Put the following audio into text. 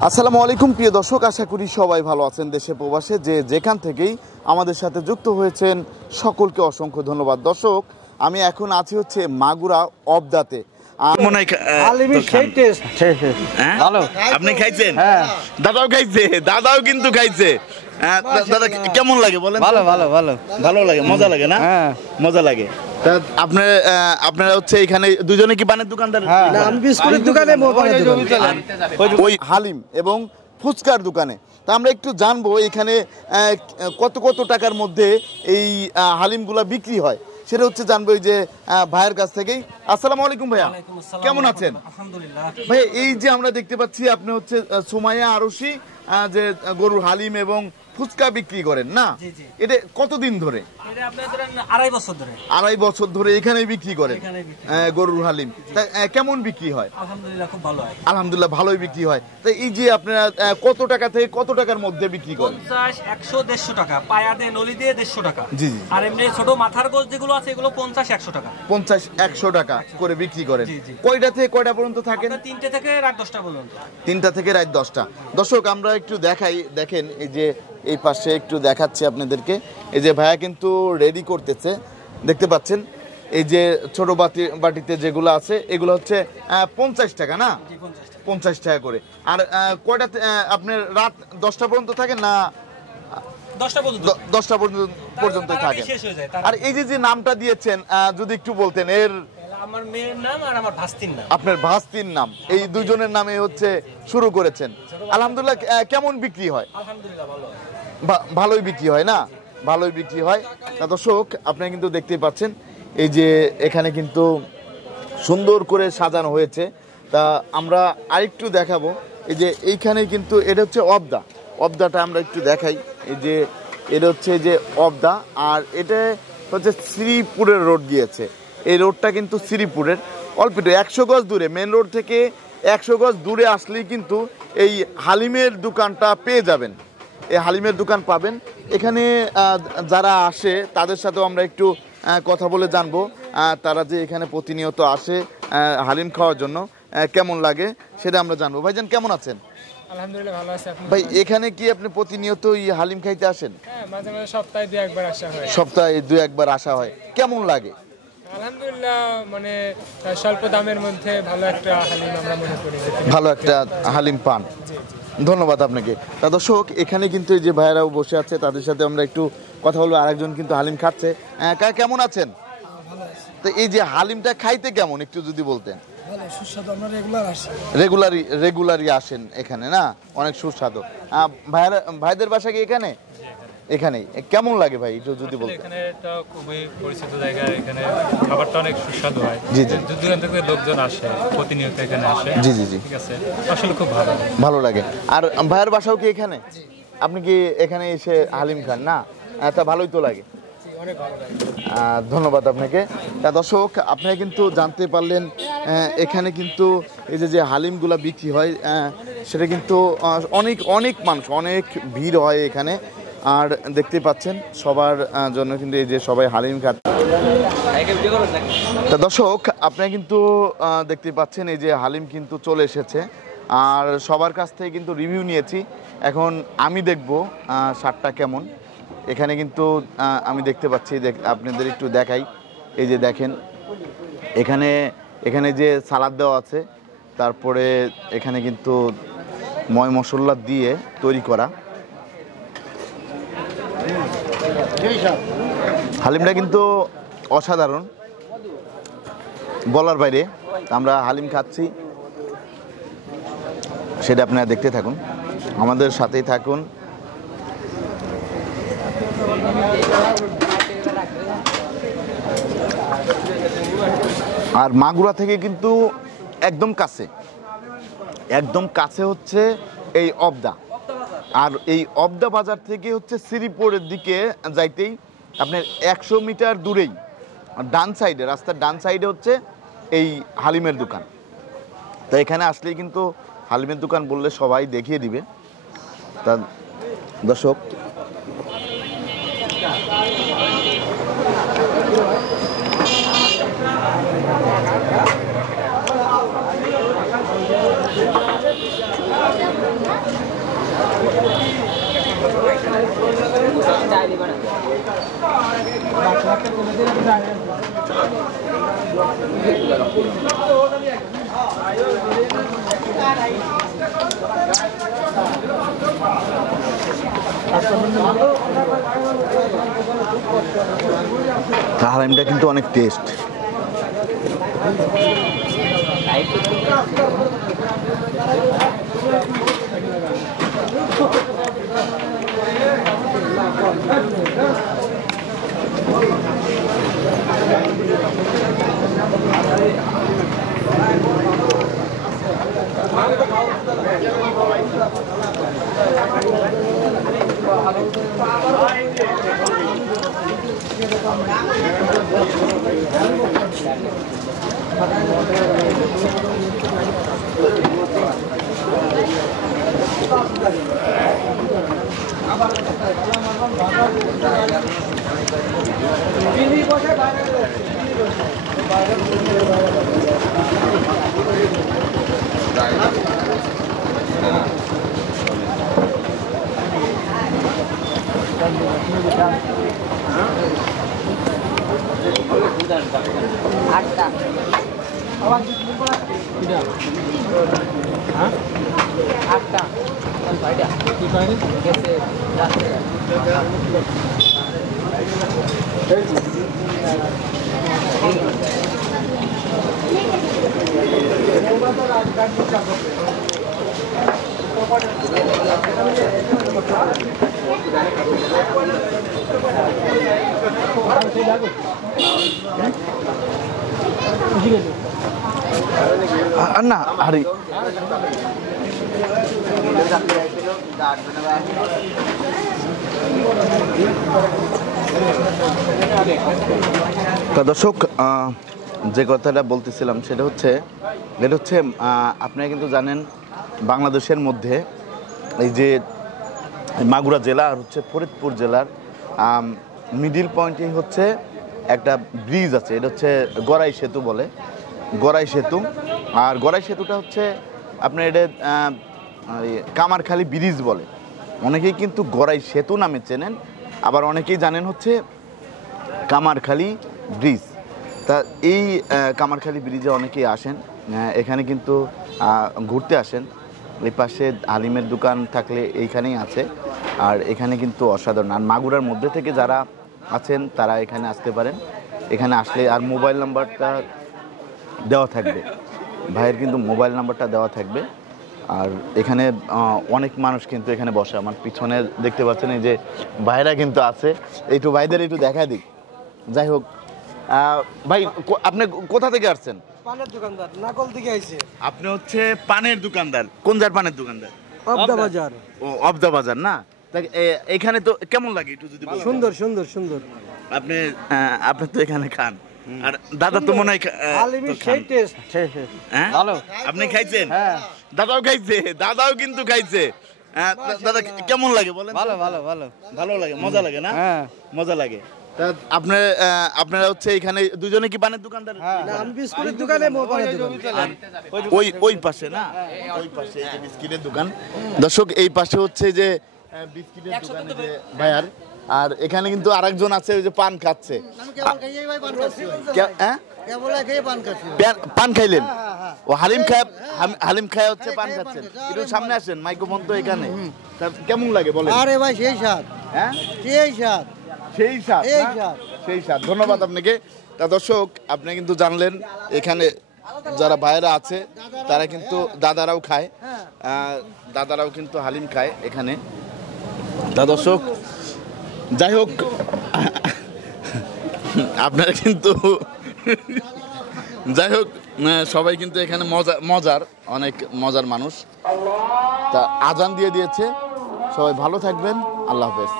আসসালামু আলাইকুম প্রিয় দর্শক, আশা করি সবাই ভালো আছেন। দেশে প্রবাসে যে যেখান থেকেই আমাদের সাথে যুক্ত হয়েছেন সকলকে অসংখ্য ধন্যবাদ। দর্শক, আমি এখন আছি হচ্ছে মাগুরা অবদাতে। আপনি খাইছেন? দাদাও খাইছে, দাদাও কিন্তু খাইছে। দাদা কেমন লাগে বলেন? ভালো ভালো ভালো ভালো লাগে, মজা লাগে না? মজা লাগে। আপনারা হচ্ছে এখানে দুজনে কি পানের দোকানদার? আমি বিস্কুটের দোকানে, ওই হালিম এবং ফুচকার দোকানে। তা আমরা একটু জানবো এখানে কত কত টাকার মধ্যে এই হালিমগুলা বিক্রি হয়, সেটা হচ্ছে জানবো এই যে ভাইয়ের কাছ থেকেই। আসসালামু আলাইকুম ভাইয়া, কেমন আছেন? ভাই, এই যে আমরা দেখতে পাচ্ছি আপনি হচ্ছে সুমাইয়া আরশি যে গরুর হালিম এবং ফুচকা বিক্রি করেন না, এটা কতদিন ধরে? আড়াই বছর ধরে এখানে বিক্রি করেন গরুর হালিম। কেমন বিক্রি হয়? আলহামদুলিল্লাহ ভালোই বিক্রি হয়। তাই এই যে আপনারা কত টাকা থেকে কত টাকার মধ্যে বিক্রি করেন? 50, 100, 150 টাকা, পায়া দিয়ে নলি দিয়ে 150 টাকা। জি জি। আর এমনি ছোট মাথার গোছ যেগুলো আছে এগুলো 50, 100 টাকা। 50, 100 টাকা করে বিক্রি করেন। কয়টা থেকে কয়টা পর্যন্ত থাকেন? 3টে থেকে রাত 10টা পর্যন্ত। 3টা থেকে রাত 10টা। দর্শক, আমরা একটু দেখাই, দেখেন এই যে এই পাশে একটু দেখাচ্ছি আপনাদেরকে। এই যে ভাইয়া কিন্তু রেডি করতেছে, দেখতে পাচ্ছেন। এই যে ছোট বাটিতে যেগুলো আছে এগুলো হচ্ছে 50 টাকা না? 50 টাকা করে। আর কয়টা আপনার রাত 10টা পর্যন্ত থাকেন না? 10টা পর্যন্ত থাকেন। আর এই যে নামটা দিয়েছেন যদি একটু বলতেন। আমার মেয়ের নাম আর আমার ভাস্তির নাম। আপনার ভাস্তির নাম, এই দুজনের নামে হচ্ছে শুরু করেছেন। আলহামদুলিল্লাহ, কেমন বিক্রি হয়? আলহামদুলিল্লাহ ভালো। ভালোই বিক্রি হয় না? ভালোই বিক্রি হয়। দর্শক, আপনারা কিন্তু দেখতেই পাচ্ছেন এই যে এখানে কিন্তু সুন্দর করে সাজানো হয়েছে। তা আমরা আরেকটু দেখাবো। এই যে এইখানে কিন্তু এটা হচ্ছে অবদাটা আমরা একটু দেখাই। এই যে এটা হচ্ছে যে অবদা, আর এটা হচ্ছে শ্রীপুরের রোড গিয়েছে। এই রোডটা কিন্তু শ্রীপুরের অল্প একটু 100 গজ দূরে, মেন রোড থেকে 100 গজ দূরে আসলেই কিন্তু এই হালিমের দোকানটা পেয়ে যাবেন। এই হালিমের দোকান পাবেন। এখানে যারা আসে তাদের সাথেও আমরা একটু কথা বলে জানবো তারা যে এখানে প্রতিনিয়ত আসে হালিম খাওয়ার জন্য কেমন লাগে সেটা আমরা জানবো। ভাইজান, কেমন আছেন? আলহামদুলিল্লাহ ভালো আছি। ভাই, এখানে কি আপনি প্রতিনিয়ত হালিম খাইতে আসেন? হ্যাঁ, মাঝে মাঝে সপ্তাহে 2-1 বার আসা হয়। সপ্তাহে 2-1 বার আসা হয়। কেমন লাগে? আলহামদুলিল্লাহ, মানে স্বল্প দামের মধ্যে ভালো একটা হালিম আমরা মনে করি। ভালো একটা হালিম পান। ধন্যবাদ আপনাকে। তা দর্শক, এখানে কিন্তু এই যে ভাইয়েরাও বসে আছে, তাদের সাথে আমরা একটু কথা বলবো। আরেকজন কিন্তু হালিম খাচ্ছে। কেমন আছেন? তো এই যে হালিমটা খাইতে কেমন একটু যদি বলতেন। রেগুলারই আসেন এখানে না? অনেক সুস্বাদু। ভাইদের বাসা কি এখানে? এখানেই। কেমন লাগে ভাই একটু যদি বলতেন? এখানে একটা খুবই পরিচিত জায়গা, এখানে খাবারটা অনেক সুস্বাদু হয়। জি জি। দূর থেকে লোকজন আসে, প্রতিনিয়ত এখানে আসে। জি জি জি। ঠিক আছে, আসলে খুব ভালো লাগে। আর ভাইয়ের বাসাও কি এখানে? আপনি কি এখানে এসে হালিম খান না? তা ভালোই তো লাগে। ধন্যবাদ আপনাকে। তা দর্শক, আপনারা কিন্তু জানতে পারলেন এখানে কিন্তু এই যে হালিমগুলা বিক্রি হয় সেটা কিন্তু অনেক মানুষ, অনেক ভিড় হয় এখানে। আর দেখতে পাচ্ছেন সবার জন্য কিন্তু এই যে সবাই হালিম খাচ্ছে। তা দর্শক, আপনারা কিন্তু দেখতে পাচ্ছেন এই যে হালিম কিন্তু চলে এসেছে। আর সবার কাছ থেকে কিন্তু রিভিউ নিয়েছি। এখন আমি দেখব স্বাদটা কেমন। এখানে কিন্তু আমি দেখতে পাচ্ছি, আপনাদের একটু দেখাই। এই যে দেখেন, এখানে যে সালাদ দেওয়া আছে, তারপরে এখানে কিন্তু ময় মশলা দিয়ে তৈরি করা হালিমটা কিন্তু অসাধারণ, বলার বাইরে। আমরা হালিম খাচ্ছি, সেটা আপনারা দেখতে থাকুন, আমাদের সাথেই থাকুন। আর মাগুরা থেকে কিন্তু একদম কাছে হচ্ছে এই অবদা। আর এই অবদা বাজার থেকে হচ্ছে শ্রীপুরের দিকে যাইতেই আপনার 100 মিটার দূরেই ডান সাইডে, রাস্তার ডান সাইডে হচ্ছে এই হালিমের দোকান। তো এখানে আসলেই কিন্তু হালিমের দোকান বললে সবাই দেখিয়ে দিবে। তা দর্শক, হালিমটা কিন্তু অনেক টেস্ট। না আরে দর্শক, যে কথাটা বলতেছিলাম সেটা হচ্ছে আপনারা কিন্তু জানেন বাংলাদেশের মধ্যে এই যে মাগুরা জেলা আর হচ্ছে ফরিদপুর জেলার মিডিল পয়েন্টেই হচ্ছে একটা ব্রিজ আছে, এটা হচ্ছে গড়াই সেতু বলে, গড়াই সেতু। আর গড়াই সেতুটা হচ্ছে আপনার এটা কামারখালী ব্রিজ বলে, অনেকেই কিন্তু গড়াই সেতু নামে চেনেন, আবার অনেকেই জানেন হচ্ছে কামারখালী ব্রিজ। তা এই কামারখালী ব্রিজে অনেকেই আসেন, এখানে কিন্তু ঘুরতে আসেন। এই পাশে হালিমের দোকান থাকলে এইখানেই আছে, আর এখানে কিন্তু অসাধারণ। আর মাগুরার মধ্যে থেকে যারা আছেন তারা এখানে আসতে পারেন, এখানে আসলে আর মোবাইল নাম্বারটা দেওয়া থাকবে, ভাইয়ের কিন্তু মোবাইল নাম্বারটা দেওয়া থাকবে। আর এখানে অনেক মানুষ কিন্তু এখানে বসে, আমার পিছনে দেখতে পাচ্ছেন এই যে ভাইরা কিন্তু আছে, একটু ভাইদের একটু দেখা দিক। যাই হোক ভাই, আপনি কোথা থেকে আসছেন? পানের দোকানদার, নাকল থেকে আইছে। আপনি হচ্ছে পানের দোকানদার, কোন জার পানের দোকানদার? অবদা বাজার। ও, অবদা বাজার না? এখানে তো কেমন লাগে একটু যদি বলেন। সুন্দর সুন্দর সুন্দর। আপনি তো এখানে খান, আর দাদা তো মনে হয় সেই টেস্ট। হ্যাঁ ভালো। আপনি খাইছেন? হ্যাঁ, দাদাও খাইছে, দাদাও কিন্তু খাইছে। দাদা কেমন লাগে বলেন? ভালো ভালো ভালো ভালো লাগে, মজা লাগে না? হ্যাঁ মজা লাগে। তা আপনারা হচ্ছে এখানে দুজনে কি পানের দোকানদার? না, আমি বিস্কুটের দোকানে, মো পানের দোকান। ওই পাশে না, ওই পাশে এই যে বিস্কিটের দোকান। দর্শক, এই পাশে হচ্ছে যে বিস্কিটের দোকান যে ভাইয়ার, আর এখানে কিন্তু আরেকজন আছে ওই যে পান খাচ্ছে। পান খাইলেন? ও হালিম খায় হচ্ছে পান খাচ্ছেন। একটু সামনে আসেন, মাইক্রোফোন তো এখানে। কেমন লাগে বলেন? আরে ভাই সেই স্বাদ, হ্যাঁ সেই স্বাদ, সেই স্বাদ, এই স্বাদ, সেই স্বাদ। ধন্যবাদ আপনাকে। তা দর্শক, আপনি কিন্তু জানলেন এখানে যারা ভাইয়েরা আছে তারা কিন্তু দাদারাও খায়, দাদারাও কিন্তু হালিম খায় এখানে। তা দর্শক, যাই হোক, আপনারা কিন্তু যাই হোক সবাই কিন্তু এখানে মজার অনেক মজার মানুষ। তা আজান দিয়ে দিয়েছে, সবাই ভালো থাকবেন, আল্লাহ হাফেজ।